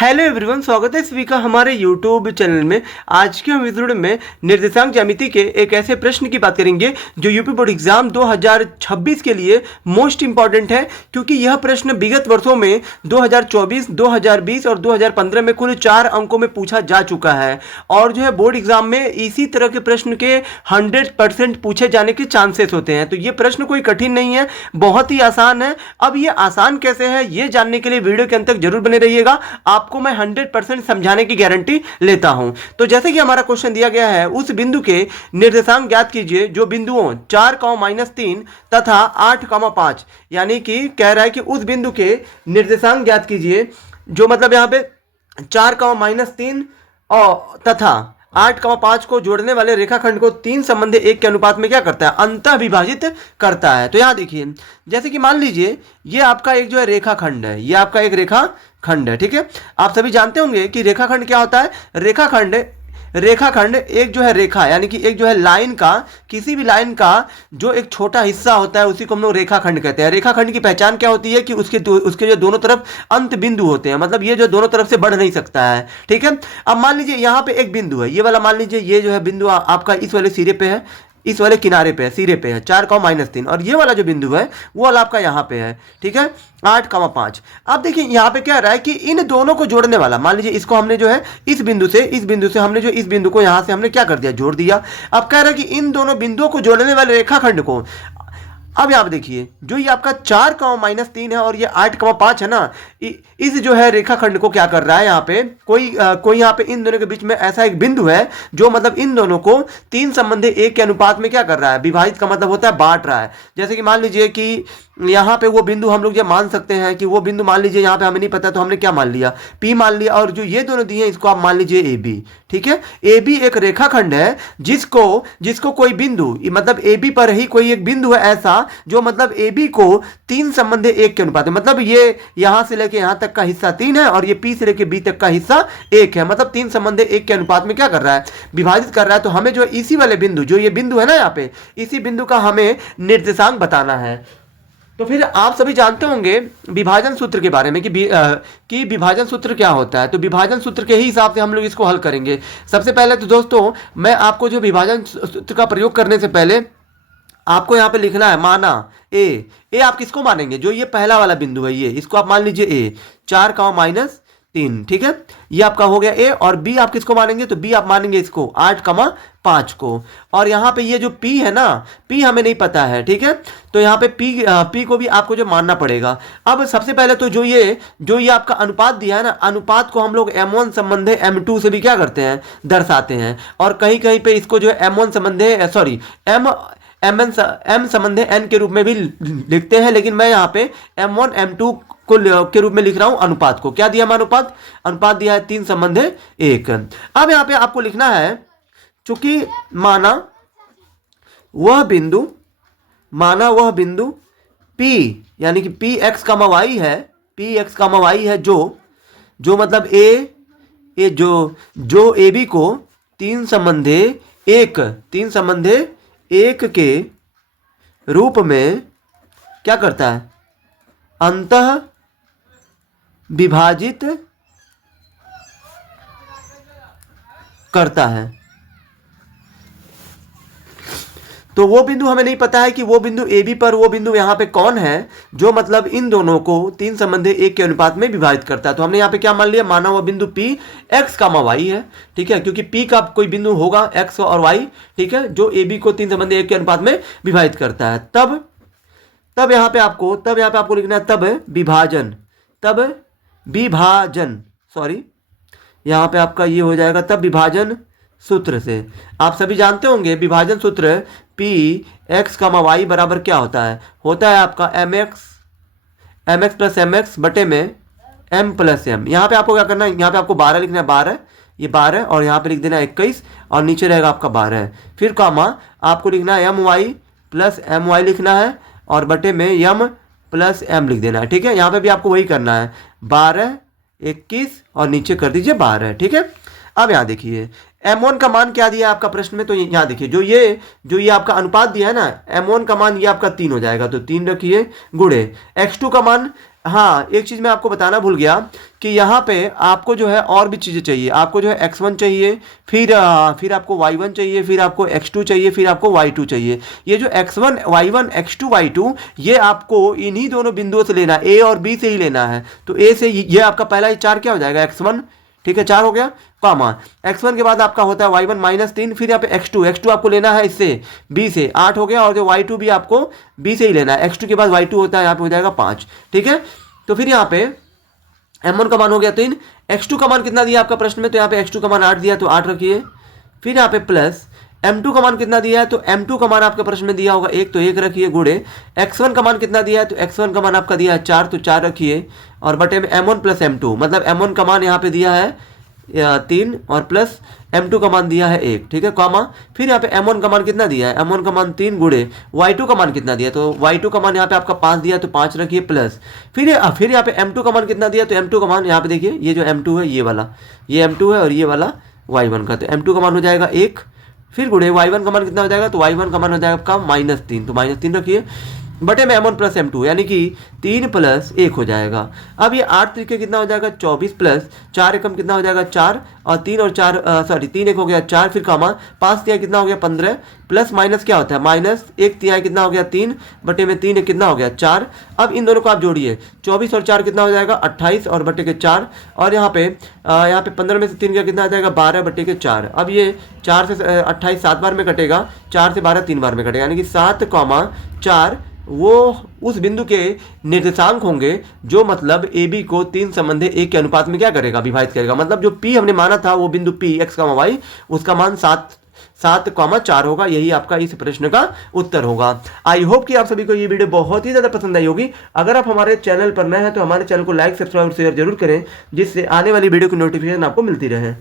Hello everyone, स्वागत है सभी का हमारे यूट्यूब चैनल में। आज के हम वीडियो में निर्देशांक ज्यामिति के एक ऐसे प्रश्न की बात करेंगे जो यूपी बोर्ड एग्जाम 2026 के लिए मोस्ट इंपॉर्टेंट है, क्योंकि यह प्रश्न विगत वर्षों में 2024, 2020 और 2015 में कुल 4 अंकों में पूछा जा चुका है। और जो है बोर्ड एग्जाम में इसी तरह के प्रश्न के 100% पूछे जाने के चांसेस होते हैं। तो ये प्रश्न कोई कठिन नहीं है, बहुत ही आसान है। अब ये आसान कैसे है ये जानने के लिए वीडियो के अंत तक जरूर बने रहिएगा। आपको मैं 100% समझाने की गारंटी लेता हूं। तो जैसे कि हमारा क्वेश्चन दिया गया है, उस बिंदु के निर्देशांक ज्ञात कीजिए जो बिंदुओं 4, तथा 8, 5, यानी कि कह रहा है कि उस बिंदु के निर्देशांक ज्ञात कीजिए जो मतलब यहां पे 4, 3 और तथा 8, 5 को जोड़ने वाले रेखाखंड को 3 संबंधी 1 के अनुपात में क्या करता है, अंतः विभाजित करता है। तो यहां देखिए, जैसे कि मान लीजिए ये आपका एक जो है रेखाखंड है, ये आपका एक रेखाखंड है, ठीक है। आप सभी जानते होंगे कि रेखाखंड क्या होता है। रेखाखंड एक जो है रेखा, यानी कि एक जो है लाइन का, किसी भी लाइन का जो एक छोटा हिस्सा होता है उसी को हम लोग रेखाखंड कहते हैं। रेखाखंड की पहचान क्या होती है कि उसके जो दोनों तरफ अंत बिंदु होते हैं, मतलब ये जो दोनों तरफ से बढ़ नहीं सकता है, ठीक है। अब मान लीजिए यहाँ पे एक बिंदु है, ये वाला मान लीजिए ये जो है बिंदु आपका इस वाले सिरे पे है, इस वाले किनारे पे है, सिरे पे है 4, 3, और ये वाला जो बिंदु है वो वाला आपका यहाँ पे है, ठीक है, 8, 5। अब देखिए यहाँ पे क्या रहा है कि इन दोनों को जोड़ने वाला, मान लीजिए इसको हमने जो है इस बिंदु से हमने जो इस बिंदु को यहाँ से हमने क्या कर दिया, जोड़ दिया। अब कह रहा है कि इन दोनों बिंदुओं को जोड़ने वाले रेखाखंड को, अब यहाँ पे देखिए जो ये आपका 4, 3 है और ये 8, 5 है ना, इस जो है रेखाखंड को क्या कर रहा है, यहाँ पे कोई यहाँ पे इन दोनों के बीच में ऐसा एक बिंदु है जो मतलब इन दोनों को 3 संबंधी 1 के अनुपात में क्या कर रहा है, विभाजित का मतलब होता है बांट रहा है। जैसे कि मान लीजिए कि यहाँ पे वो बिंदु हम लोग ये मान सकते हैं कि वो बिंदु, मान लीजिए यहाँ पे हमें नहीं पता तो हमने क्या मान लिया, P मान लिया, और जो ये दोनों दिए हैं इसको आप मान लीजिए AB, ठीक है। AB एक रेखाखंड है जिसको कोई बिंदु, मतलब AB पर ही कोई एक बिंदु है ऐसा जो मतलब AB को 3 संबंधी 1 के अनुपात में, मतलब ये यहाँ से लेके यहाँ तक का हिस्सा 3 है और ये P से लेके B तक का हिस्सा 1 है, मतलब 3 संबंधी 1 के अनुपात में क्या कर रहा है, विभाजित कर रहा है। तो हमें जो इसी वाले बिंदु, जो ये बिंदु है ना यहाँ पे, इसी बिंदु का हमें निर्देशांक बताना है। तो फिर आप सभी जानते होंगे विभाजन सूत्र के बारे में कि विभाजन सूत्र क्या होता है। तो विभाजन सूत्र के ही हिसाब से हम लोग इसको हल करेंगे। सबसे पहले तो दोस्तों मैं आपको जो विभाजन सूत्र का प्रयोग करने से पहले आपको यहाँ पे लिखना है, माना ए आप किसको मानेंगे, जो ये पहला वाला बिंदु है, ये इसको आप मान लीजिए ए 4, 3, ठीक है, ये आपका हो गया ए। और बी आप किसको मानेंगे, तो बी आप मानेंगे इसको 8, 5 को। और यहाँ पे ये जो पी है ना, पी हमें नहीं पता है, ठीक है, तो यहाँ पे पी को भी आपको जो मानना पड़ेगा। अब सबसे पहले तो जो ये आपका अनुपात दिया है ना, अनुपात को हम लोग M1 संबंधे M2 से भी क्या करते हैं, दर्शाते हैं। और कहीं कहीं पे इसको जो है M1 संबंधे सॉरी M संबंधे N के रूप में भी लिखते हैं, लेकिन मैं यहाँ पे M1 M2 के रूप में लिख रहा हूं। अनुपात को क्या दिया, अनुपात दिया है 3 संबंधे 1। अब यहाँ पे आपको लिखना है, चूंकि माना वह बिंदु P, यानी कि Px, y है जो मतलब जो AB को 3 संबंधे 1 के रूप में क्या करता है, अंतः विभाजित करता है। तो वो बिंदु हमें नहीं पता है कि वो बिंदु AB पर वो बिंदु यहाँ पे कौन है जो मतलब इन दोनों को 3 संबंधी 1 के अनुपात में विभाजित करता है। तो हमने यहाँ पे क्या मान लिया, माना वो बिंदु P x, y है, ठीक है, क्योंकि P का कोई बिंदु होगा x और y, ठीक है, जो AB को 3 संबंधी 1 के अनुपात में विभाजित करता है। तब यहाँ पे आपको लिखना है तब विभाजन सॉरी, यहाँ पे आपका ये हो जाएगा तब विभाजन सूत्र से। आप सभी जानते होंगे विभाजन सूत्र P x, y बराबर क्या होता है आपका mx प्लस mx बटे में m प्लस m। यहाँ पे आपको क्या करना है, यहाँ पे आपको 12 लिखना है, 12 ये 12 और यहाँ पे लिख देना 21 और नीचे रहेगा आपका 12। फिर कामा आपको लिखना है my प्लस my लिखना है और बटे में m प्लस m लिख देना है, ठीक है। यहाँ पे भी आपको वही करना है, 12, 21 और नीचे कर दीजिए 12, ठीक है। अब यहाँ देखिए M1 का मान क्या दिया है आपका प्रश्न में, तो यहाँ देखिए जो ये आपका अनुपात दिया है ना, M1 का मान ये आपका 3 हो जाएगा, तो 3 रखिए गुणे x2 का मान हाँ, एक चीज़ मैं आपको बताना भूल गया कि यहाँ पे आपको जो है और भी चीज़ें चाहिए। आपको जो है x1 चाहिए, फिर आपको y1 चाहिए, फिर आपको x2 चाहिए, फिर आपको y2 चाहिए। ये जो x1 y1 x2 y2 ये आपको इन्हीं दोनों बिंदुओं से लेना है, a और b से ही लेना है। तो a से ये आपका पहला ही 4 क्या हो जाएगा x1, ठीक है 4 हो गया, कॉमा x1 के बाद आपका होता है y1 -3, फिर यहाँ पे x2 आपको लेना है इससे b से 8 हो गया, और जो y2 भी आपको b से ही लेना है। x2 के बाद y2 होता है यहाँ पे हो जाएगा 5, ठीक है। तो फिर यहाँ पे m1 का मान हो गया 3, x2 का मान कितना दिया आपका प्रश्न में, तो यहाँ पे x2 का मान 8 दिया तो 8 रखिए। फिर यहाँ पे प्लस m2 का मान कितना दिया है, तो m2 का मान आपके प्रश्न में दिया होगा 1 तो 1 रखिए, गुड़े x1 का मान कितना दिया है, तो x1 का मान आपका दिया है 4 तो 4 रखिए, और बटे में m1 प्लस m2, मतलब m1 का मान यहाँ पे दिया है 3 और प्लस m2 का मान दिया है 1, ठीक है, कॉमा फिर यहाँ पे m1 का मान कितना दिया है, m1 का मान 3 गुड़े y2 का मान कितना दिया, तो y2 का मान यहाँ पे आपका 5 दिया तो 5 रखिए, प्लस फिर यहाँ पे m2 का मान कितना दिया, तो m2 का मान यहाँ पे देखिए, ये जो m2 है ये वाला, ये m2 है और ये वाला y1 का, तो m2 का मान हो जाएगा 1, फिर गुड़े y1 का मान कितना हो जाएगा, तो y1 का मान हो जाएगा आपका -3, तो -3 रखिए, बटे में m1 प्लस m2 यानी कि 3 + 1 हो जाएगा। अब ये 8 तरीके कितना हो जाएगा 24 प्लस 4 एकम कितना हो जाएगा 4, और 3 और 4 सॉरी 3 1 हो गया 4, फिर कामा 5 तिहाई कितना हो गया 15, प्लस माइनस क्या होता है -1 तिहाई कितना हो गया 3, बटे में 3 कितना हो गया 4। अब इन दोनों को आप जोड़िए, 24 और 4 कितना हो जाएगा 28, और बटे के 4, और यहाँ पे 15 में से 3 का कितना आ जाएगा 12 बटे के 4। अब ये 4 से 28 7 बार में कटेगा, 4 से 12 3 बार में कटेगा, यानी कि 7,4 वो उस बिंदु के निर्देशांक होंगे जो मतलब ए बी को 3 संबंधे 1 के अनुपात में क्या करेगा, विभाजित करेगा। मतलब जो P हमने माना था वो बिंदु P x, y उसका मान 7,4 होगा। यही आपका इस प्रश्न का उत्तर होगा। आई होप कि आप सभी को ये वीडियो बहुत ही ज़्यादा पसंद आई होगी। अगर आप हमारे चैनल पर नए हैं तो हमारे चैनल को लाइक, सब्सक्राइब और शेयर जरूर करें, जिससे आने वाली वीडियो की नोटिफिकेशन आपको मिलती रहे।